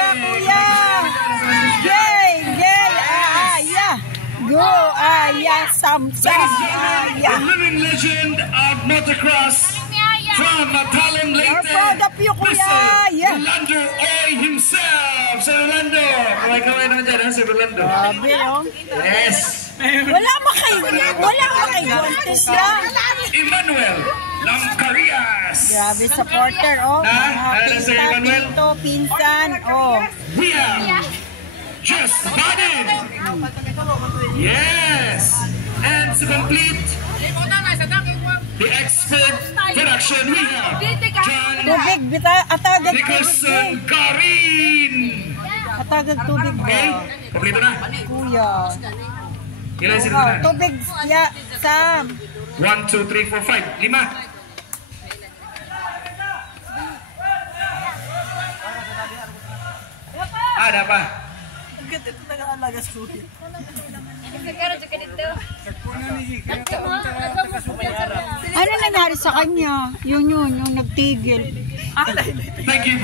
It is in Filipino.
ka, kuya. Gay, gay, aya. Go, aya, samsam, aya. The living legend of motocross from Matalim Leyte, Mr. Rolando Oy himself. Sir Rolando. Kamay naman dyan, ha, Sir Rolando. Yes. Wala makaiwantes yan. Emmanuel Lamcarias. Grabe supporter, oh. Sir Emmanuel. Pinsan, oh. We have Just Badin. Yes. And to complete the expert production, we have John Tubig, atagag Nicholson Karin. Atagag tubig ba? Okay, kompleto na. Kuya. Ilan sila na? Tubig, ya, Sam. 1, 2, 3, 4, 5. 5. Ada pa? Ito nag-aalaga sa kuya. Ano nangyari sa kanya? Yung nagtigil. Thank you.